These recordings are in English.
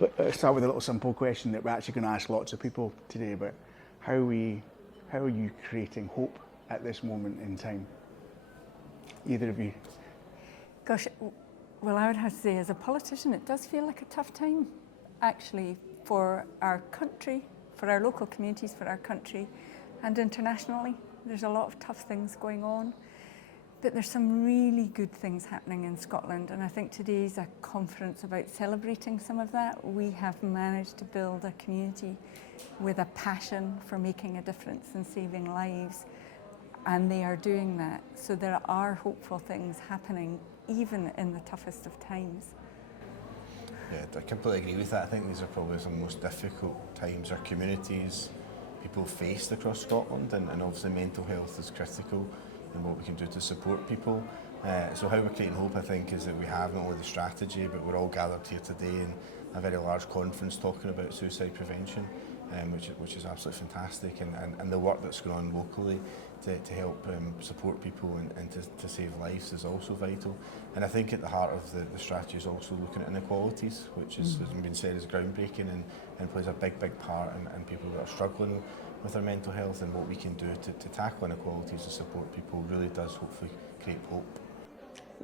Let's start with a little simple question that we're actually going to ask lots of people today, but how are you creating hope at this moment in time? Either of you. Gosh, well, I would have to say, as a politician, it does feel like a tough time, actually, for our country, for our local communities, for our country, and internationally. There's a lot of tough things going on, but there's some really good things happening in Scotland, and I think today's a conference about celebrating some of that. We have managed to build a community with a passion for making a difference and saving lives, and they are doing that. So there are hopeful things happening, even in the toughest of times. Yeah, I completely agree with that. I think these are probably some of the most difficult times our communities, people faced across Scotland, and obviously mental health is critical in what we can do to support people. So how we're creating hope, I think, is that we have not only the strategy, but we're all gathered here today in a very large conference talking about suicide prevention, which is absolutely fantastic, and the work that's going on locally to help support people and to save lives is also vital. And I think at the heart of the strategy is also looking at inequalities, which is, as has been said, is groundbreaking and plays a big part in people that are struggling with their mental health, and what we can do to tackle inequalities and support people really does hopefully create hope.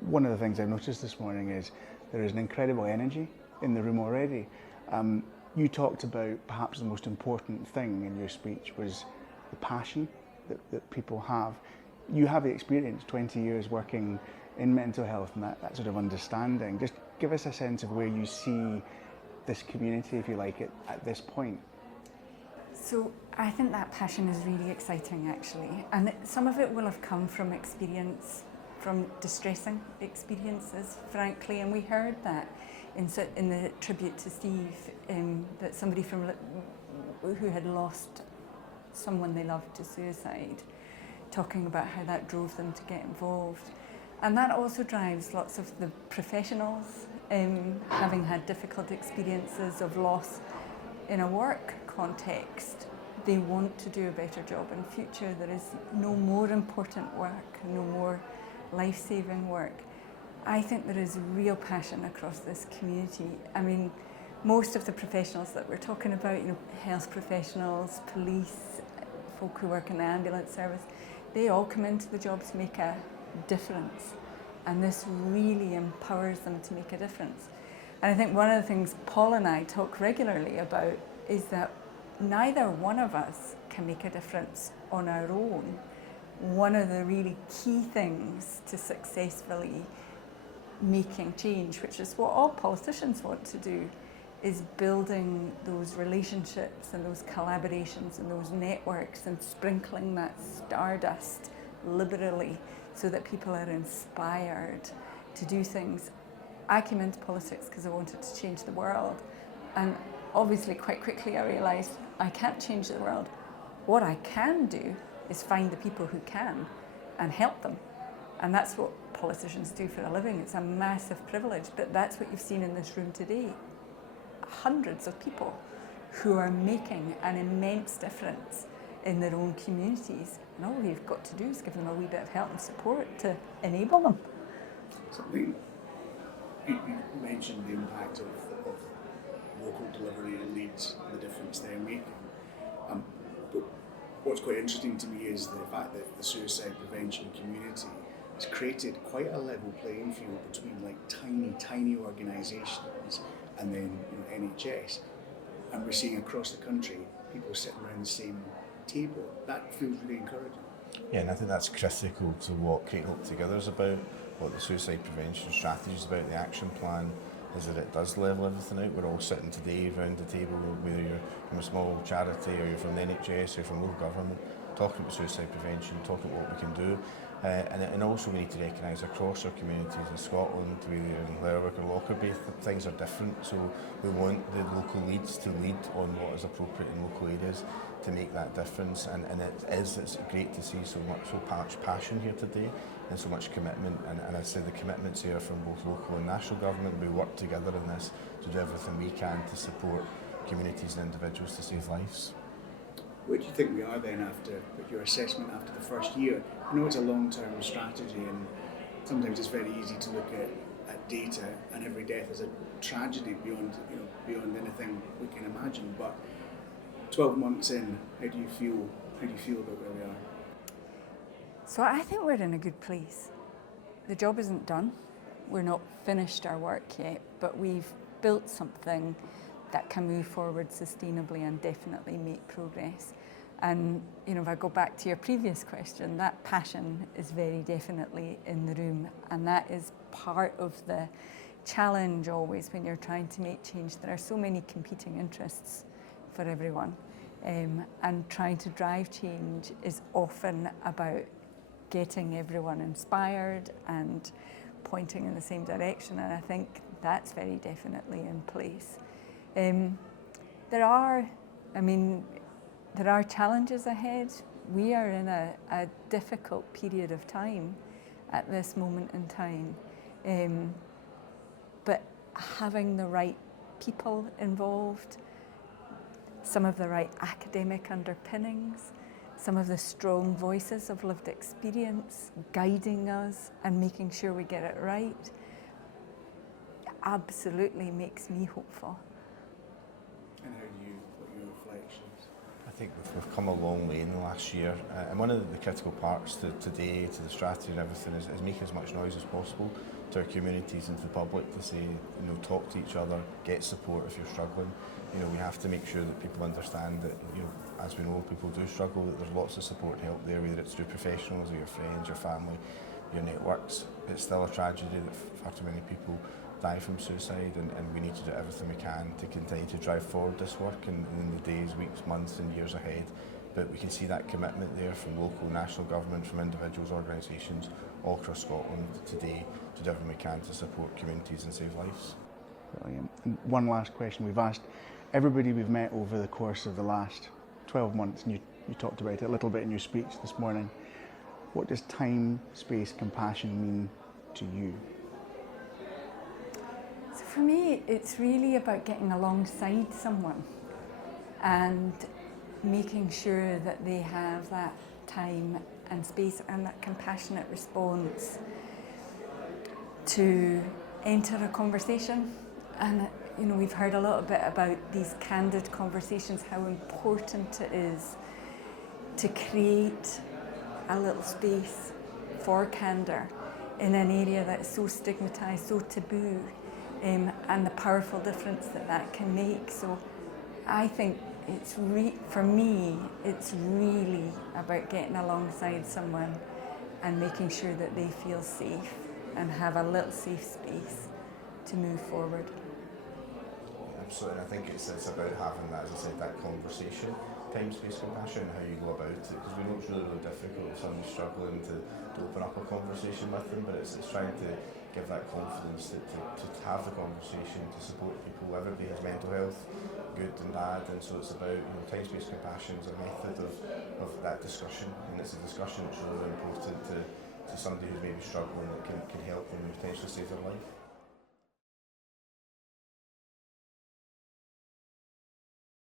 One of the things I've noticed this morning is there is an incredible energy in the room already. You talked about perhaps the most important thing in your speech was the passion that people have. You have the experience, 20 years working in mental health and that sort of understanding. Just give us a sense of where you see this community, if you like it, at this point. So I think that passion is really exciting, actually, and some of it will have come from experience, from distressing experiences, frankly, and we heard that in the tribute to Steve, that somebody who had lost someone they loved to suicide, talking about how that drove them to get involved. And that also drives lots of the professionals, having had difficult experiences of loss in a work context. They want to do a better job in future. There is no more important work, no more life-saving work. I think there is real passion across this community. I mean, most of the professionals that we're talking about, health professionals, police, folk who work in the ambulance service, they all come into the job to make a difference. And this really empowers them to make a difference. And I think one of the things Paul and I talk regularly about is that neither one of us can make a difference on our own. One of the really key things to successfully making change, which is what all politicians want to do, is building those relationships and those collaborations and those networks and sprinkling that stardust liberally so that people are inspired to do things. I came into politics because I wanted to change the world, and obviously quite quickly I realised I can't change the world. What I can do is find the people who can and help them, and that's what politicians do for a living. It's a massive privilege, but that's what you've seen in this room today. Hundreds of people who are making an immense difference in their own communities, and all we've got to do is give them a wee bit of help and support to enable them. Something you mentioned, the impact of local delivery and leads and the difference they're making. But what's quite interesting to me is the fact that the suicide prevention community has created quite a level playing field between like tiny organisations and then NHS, and we're seeing across the country people sitting around the same table. That feels really encouraging. Yeah, and I think that's critical to what Creating Hope Together is about, what the suicide prevention strategy is about. The action plan is that it does level everything out. We're all sitting today around the table, whether you're from a small charity or you're from the NHS or you're from local government, talking about suicide prevention, talking about what we can do. And also we need to recognise across our communities in Scotland, whether in Lerwick or Lockerbie, things are different. So we want the local leads to lead on what is appropriate in local areas to make that difference. And it's great to see so much passion here today and so much commitment. And I say the commitment's here from both local and national government. We work together in this to do everything we can to support communities and individuals to save lives. Where do you think we are then after your assessment after the first year? I know it's a long-term strategy, and sometimes it's very easy to look at data, and every death is a tragedy beyond anything anything we can imagine. But 12 months in, how do you feel? How do you feel about where we are? So I think we're in a good place. The job isn't done. We're not finished our work yet, but we've built something that can move forward sustainably and definitely make progress. And if I go back to your previous question, that passion is very definitely in the room, and that is part of the challenge always when you're trying to make change. There are so many competing interests for everyone, and trying to drive change is often about getting everyone inspired and pointing in the same direction, and I think that's very definitely in place. There are challenges ahead. We are in a difficult period of time at this moment in time, but having the right people involved, some of the right academic underpinnings, some of the strong voices of lived experience guiding us and making sure we get it right, absolutely makes me hopeful. And what are your reflections? I think we've come a long way in the last year, and one of the critical parts to today, to the strategy and everything, is make as much noise as possible to our communities and to the public to say, talk to each other, get support if you're struggling. We have to make sure that people understand that, as we know, people do struggle, that there's lots of support and help there, whether it's through professionals or your friends, your family, your networks. It's still a tragedy that far too many people die from suicide, and we need to do everything we can to continue to drive forward this work in the days, weeks, months and years ahead. But we can see that commitment there from local, national government, from individuals, organisations all across Scotland today to do everything we can to support communities and save lives. Brilliant. And one last question. We've asked everybody we've met over the course of the last 12 months, and you talked about it a little bit in your speech this morning. What does time, space, compassion mean to you? So for me, it's really about getting alongside someone and making sure that they have that time and space and that compassionate response to enter a conversation. And we've heard a little bit about these candid conversations, how important it is to create a little space for candour in an area that's so stigmatised, so taboo, and the powerful difference that can make. So I think for me, it's really about getting alongside someone and making sure that they feel safe and have a little safe space to move forward. Absolutely, and I think it's about having that, as I said, that conversation, time, space, compassion, how you go about it, because we know it's really, really difficult if someone's struggling to open up a conversation with them, but it's trying to give that confidence to have the conversation, to support people. Everybody has mental health, good and bad, and so it's about time, space, compassion is a method of that discussion, and it's a discussion that's really, really important to somebody who's maybe struggling, that can help them and potentially save their life.